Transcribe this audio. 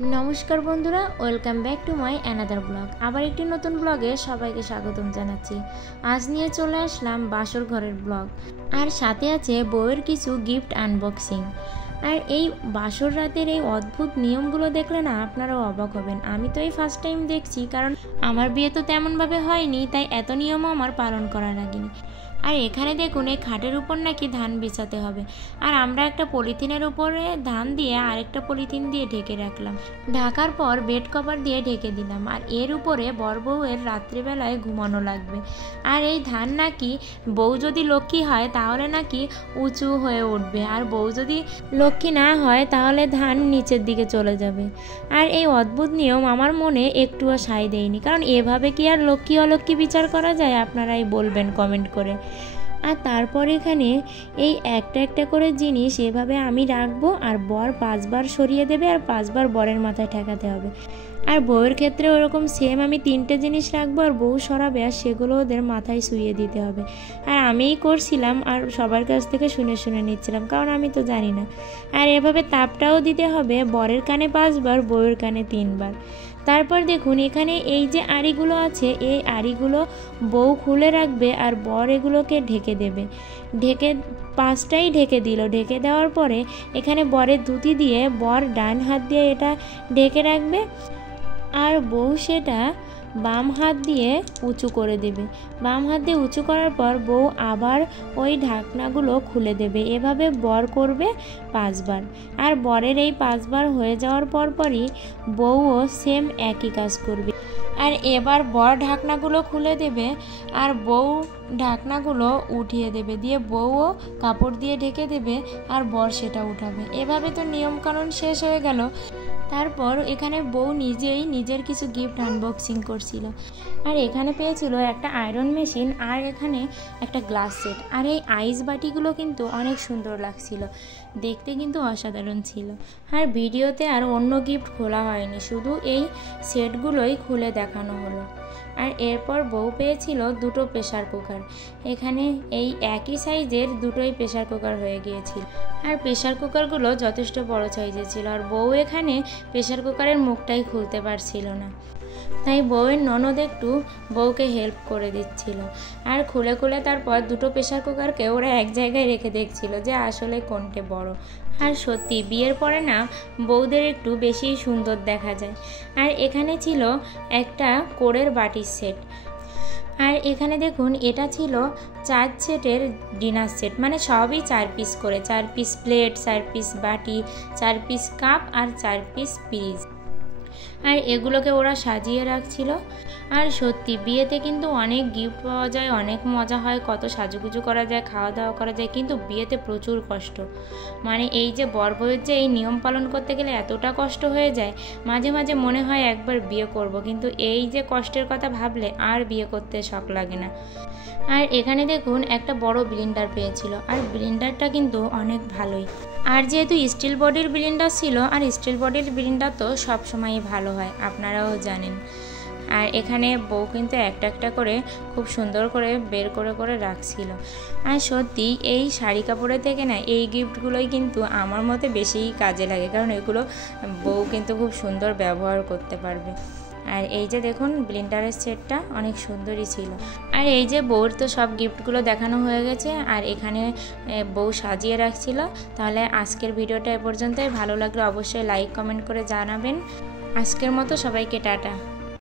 नमस्कार बंधुरा welcome back to my another blog आबार एक नतून ब्लगे सबाइके स्वागतम जानाच्छि। आज निये चले आसलाम बासर घरेर ब्लग और साथे आछे बउयेर किछु गिफ्ट आनबक्सिंग। और ये बासर रातेर ये अद्भुत नियमगुलो देखले ना आपनाराও অবাক হবেন। আমি তো এই ফার্স্ট টাইম দেখছি, কারণ আমার বিয়ে তো তেমনভাবে হয়নি, তাই এত নিয়মও আমার পালন করা লাগেনি। আর এখানে দেখুন এই খাটের উপর নাকি ধান বিছাতে হবে, আর আমরা একটা পলিথিনের উপরে ধান দিয়ে আরেকটা পলিথিন দিয়ে ঢেকে রাখলাম। ঢাকার পর বেড কভার দিয়ে ঢেকে দিলাম। আর এর উপরে বর বউয়ের রাত্রিবেলায় ঘুমানো লাগবে। আর এই ধান নাকি বউ যদি লক্ষ্মী হয় তাহলে নাকি উঁচু হয়ে উঠবে, আর বউ যদি লক্ষ্মী না হয় তাহলে ধান নিচের দিকে চলে যাবে। আর এই অদ্ভুত নিয়ম আমার মনে একটুও সায় দেয়নি, কারণ এভাবে কি আর লক্ষ্মী অলক্ষ্মী বিচার করা যায়? আপনারাই বলবেন কমেন্ট করে। আর তারপর এখানে এই একটা একটা করে জিনিস এভাবে আমি রাখবো, আর বর 5 বার সরিয়ে দেবে আর 5 বার বরের মাথায় ঠেকাতে হবে। আর বউয়ের ক্ষেত্রে ওরকম সেম আমি 3টে জিনিস রাখবো, আর বউ সরাবে আর সেগুলো ওদের মাথায় শুইয়ে দিতে হবে। আর আমিই করছিলাম আর সবার কাছ থেকে শুনে শুনে নিচ্ছিলাম, কারণ আমি তো জানি না। আর এভাবে তাপটাও দিতে হবে, বরের কানে 5 বার, বউয়ের কানে 3 বার। তারপর দেখুন এখানে এই যে আড়িগুলো আছে, এই আড়িগুলো বউ খুলে রাখবে আর বর এগুলোকে ঢেকে দেবে। ঢেকে 5টাই ঢেকে দিল। ঢেকে দেওয়ার পরে এখানে বরের ধুতি দিয়ে বর ডান হাত দিয়ে এটা ঢেকে রাখবে, আর বউ সেটা বাম হাত দিয়ে উঁচু করে দেবে। বাম হাত দিয়ে উঁচু করার পর বউ আবার ওই ঢাকনাগুলো খুলে দেবে। এভাবে বর করবে 5 বার। আর বরের এই 5 বার হয়ে যাওয়ার পরই বউও সেম একই কাজ করবে। আর এবার বর ঢাকনাগুলো খুলে দেবে আর বউ ঢাকনাগুলো উঠিয়ে দেবে, দিয়ে বউও কাপড় দিয়ে ঢেকে দেবে আর বর সেটা উঠাবে। এভাবে তো নিয়মকানুন শেষ হয়ে গেল। তারপর এখানে বউ নিজেই নিজের কিছু গিফট আনবক্সিং করছিল। আর এখানে পেয়েছিল একটা আয়রন মেশিন, আর এখানে একটা গ্লাস সেট। আর এই আইস বাটিগুলো কিন্তু অনেক সুন্দর লাগছিল, দেখতে কিন্তু অসাধারণ ছিল। আর ভিডিওতে আর অন্য গিফট খোলা হয়নি, শুধু এই সেটগুলোই খুলে দেখানো হলো। আর এরপর বউ পেয়েছিল 2টো প্রেসার কুকার। এখানে এই একই সাইজের 2টোই প্রেসার কুকার হয়ে গিয়েছিল। আর প্রেসার কুকারগুলো যথেষ্ট বড় সাইজের ছিল। আর বউ এখানে প্রেসার কুকারের মুখটাই খুলতে পারছিল না, তাই বউয়ের ননদ একটু বউকে হেল্প করে দিচ্ছিল। আর খুলে খুলে তারপর 2টো প্রেসার কুকারকে ওরা এক জায়গায় রেখে দেখছিল যে আসলে কোনটা বড়। আর সত্যি বিয়ের পরে না বউদের একটু বেশি সুন্দর দেখা যায়। আর এখানে ছিল একটা কোড়ের বাটির সেট। আর এখানে দেখুন এটা ছিল 4 সেটের ডিনার সেট, মানে সবই 4 পিস করে, 4 পিস প্লেট, 4 পিস বাটি, 4 পিস কাপ আর 4 পিস পিস। আর এগুলোকে ওরা সাজিয়ে রাখছিল। আর সত্যি বিয়েতে কিন্তু অনেক গিফট পাওয়া যায়, অনেক মজা হয়, কত সাজুগুজু করা যায়, খাওয়া দাওয়া করা যায়, কিন্তু বিয়েতে প্রচুর কষ্ট। মানে এই যে বর বউয়ের যে এই নিয়ম পালন করতে গেলে এতটা কষ্ট হয়ে যায়, মাঝে মাঝে মনে হয় একবার বিয়ে করব, কিন্তু এই যে কষ্টের কথা ভাবলে আর বিয়ে করতে শখ লাগে না। আর এখানে দেখুন একটা বড় ব্লেন্ডার পেয়েছিল, আর ব্লেন্ডারটা কিন্তু অনেক ভালোই। আর যেহেতু স্টিল বডির ব্লেন্ডার ছিল, আর স্টিল বডির ব্লেন্ডার তো সবসময়ই ভালো হয়, আপনারাও জানেন। আর এখানে বউ কিন্তু একটা একটা করে খুব সুন্দর করে বের করে করে রাখছিল। আর সত্যি এই শাড়ি কাপড়ের থেকে না এই গিফটগুলোই কিন্তু আমার মতে বেশিই কাজে লাগে, কারণ এগুলো বউ কিন্তু খুব সুন্দর ব্যবহার করতে পারবে। আর এই যে দেখুন ব্লেন্ডারের সেটটা অনেক সুন্দরই ছিল। আর এই যে বউর তো সব গিফটগুলো দেখানো হয়ে গেছে, আর এখানে বউ সাজিয়ে রাখছিল। তাহলে আজকের ভিডিওটা এ পর্যন্তই। ভালো লাগলে অবশ্যই লাইক কমেন্ট করে জানাবেন। আজকের মতো সবাইকে টাটা।